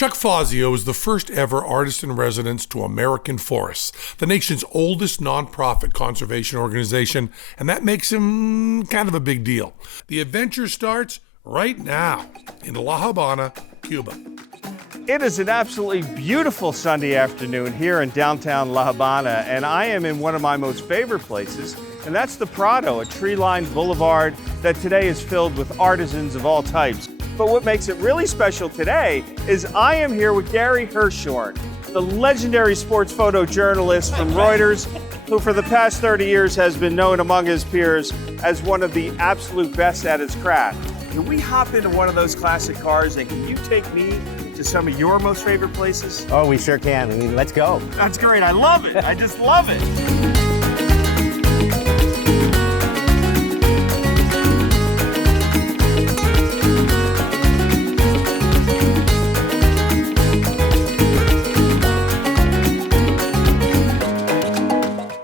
Chuck Fazio is the first ever artist in residence to American Forests, the nation's oldest nonprofit conservation organization, and that makes him kind of a big deal. The adventure starts right now in La Habana, Cuba. It is an absolutely beautiful Sunday afternoon here in downtown La Habana, and I am in one of my most favorite places, and that's the Prado, a tree-lined boulevard that today is filled with artisans of all types. But what makes it really special today is I am here with Gary Hershorn, the legendary sports photojournalist from Reuters, who for the past 30 years has been known among his peers as one of the absolute best at his craft. Can we hop into one of those classic cars and can you take me to some of your most favorite places? Oh, we sure can. I mean, let's go. That's great. I love it. I just love it.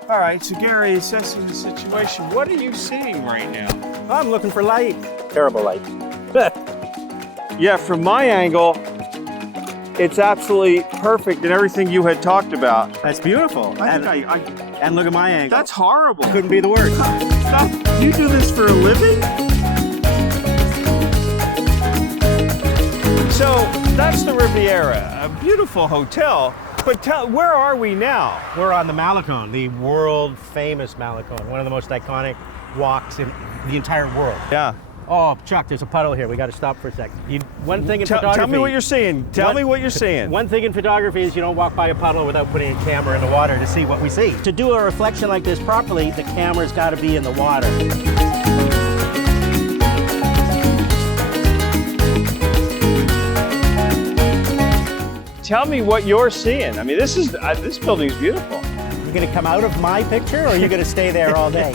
All right, so Gary, assessing the situation, what are you seeing right now? I'm looking for light. Terrible light. Yeah, from my angle, it's absolutely perfect and everything you had talked about. That's beautiful. And look at my angle. That's horrible. Couldn't be the worst. You do this for a living? So that's the Riviera, a beautiful hotel. But where are we now? We're on the Malecon, the world famous Malecon, one of the most iconic walks in the entire world. Yeah. Oh, Chuck, there's a puddle here. We got to stop for a second. One thing in photography. Tell me what you're seeing. Tell me what you're seeing. One thing in photography is you don't walk by a puddle without putting a camera in the water to see what we see. To do a reflection like this properly, the camera's got to be in the water. Tell me what you're seeing. I mean, this building's beautiful. You're going to come out of my picture, or are you going to stay there all day?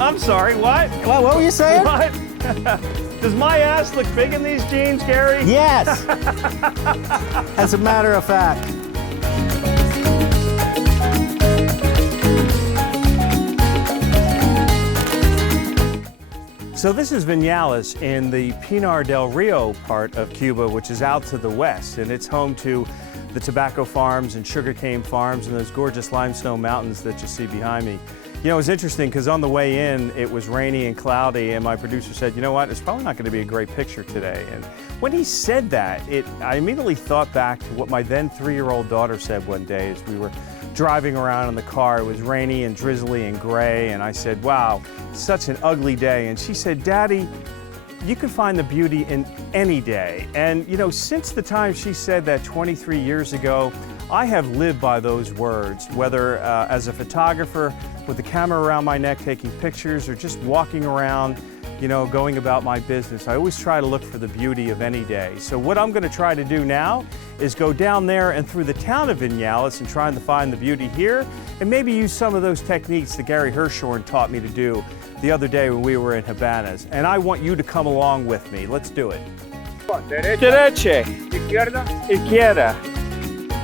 I'm sorry, what? Well, what were you saying? What? Does my ass look big in these jeans, Gary? Yes. As a matter of fact. So this is Vinales in the Pinar del Rio part of Cuba, which is out to the west, and it's home to the tobacco farms and sugarcane farms and those gorgeous limestone mountains that you see behind me. You know, it was interesting because on the way in, it was rainy and cloudy, and my producer said, you know what, it's probably not going to be a great picture today. And when he said that, I immediately thought back to what my then 3-year-old daughter said one day as we were driving around in the car. It was rainy and drizzly and gray, and I said, wow, such an ugly day. And she said, Daddy, you can find the beauty in any day. And you know, since the time she said that 23 years ago, I have lived by those words, whether as a photographer with the camera around my neck taking pictures or just walking around, you know, going about my business. I always try to look for the beauty of any day. So what I'm going to try to do now is go down there and through the town of Vinales and trying to find the beauty here, and maybe use some of those techniques that Gary Hershorn taught me to do the other day when we were in Habanas. And I want you to come along with me. Let's do it. Derecha. Izquierda. Izquierda.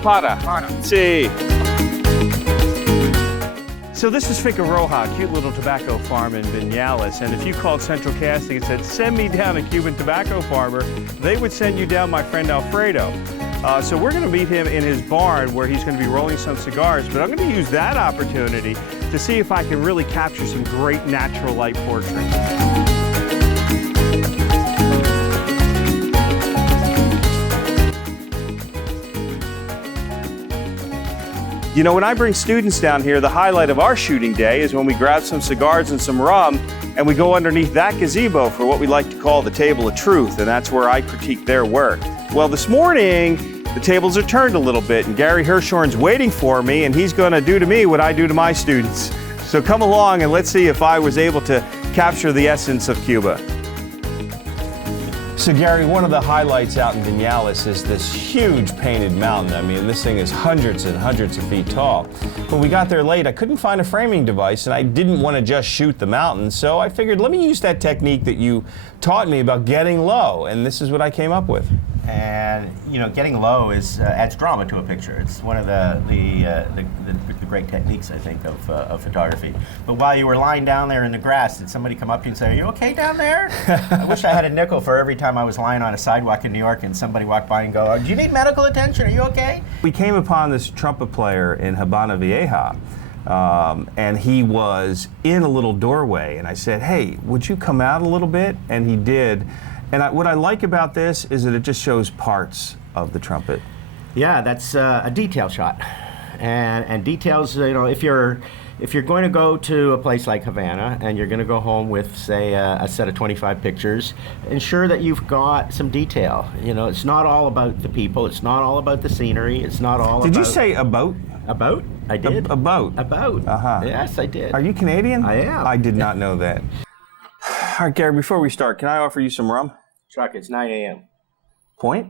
Para. Sí. So this is Finca Roja, a cute little tobacco farm in Vinales, and if you called Central Casting and said, send me down a Cuban tobacco farmer, they would send you down my friend Alfredo. So we're going to meet him in his barn where he's going to be rolling some cigars, but I'm going to use that opportunity to see if I can really capture some great natural light portraits. You know, when I bring students down here, the highlight of our shooting day is when we grab some cigars and some rum and we go underneath that gazebo for what we like to call the table of truth, and that's where I critique their work. Well, this morning, the tables are turned a little bit, and Gary Hershorn's waiting for me, and he's going to do to me what I do to my students. So come along and let's see if I was able to capture the essence of Cuba. So Gary, one of the highlights out in Vinales is this huge painted mountain. I mean, this thing is hundreds and hundreds of feet tall. When we got there late, I couldn't find a framing device, and I didn't want to just shoot the mountain, so I figured let me use that technique that you taught me about getting low, and this is what I came up with. And getting low adds drama to a picture. It's one of the great techniques, I think, of photography. But while you were lying down there in the grass, did somebody come up to you and say, "Are you okay down there?" I wish I had a nickel for every time I was lying on a sidewalk in New York and somebody walked by and go, "Do you need medical attention? Are you okay?" We came upon this trumpet player in Habana Vieja, and he was in a little doorway, and I said, "Hey, would you come out a little bit?" And he did. And what I like about this is that it just shows parts of the trumpet. Yeah, that's a detail shot, and details. If you're going to go to a place like Havana and you're going to go home with, say, a set of 25 pictures, ensure that you've got some detail. It's not all about the people. It's not all about the scenery. It's not all. Did you say about? About? I did. About. About. Uh-huh. Yes, I did. Are you Canadian? I am. I did not know that. All right, Gary, before we start, can I offer you some rum? Chuck, it's 9 a.m. Point?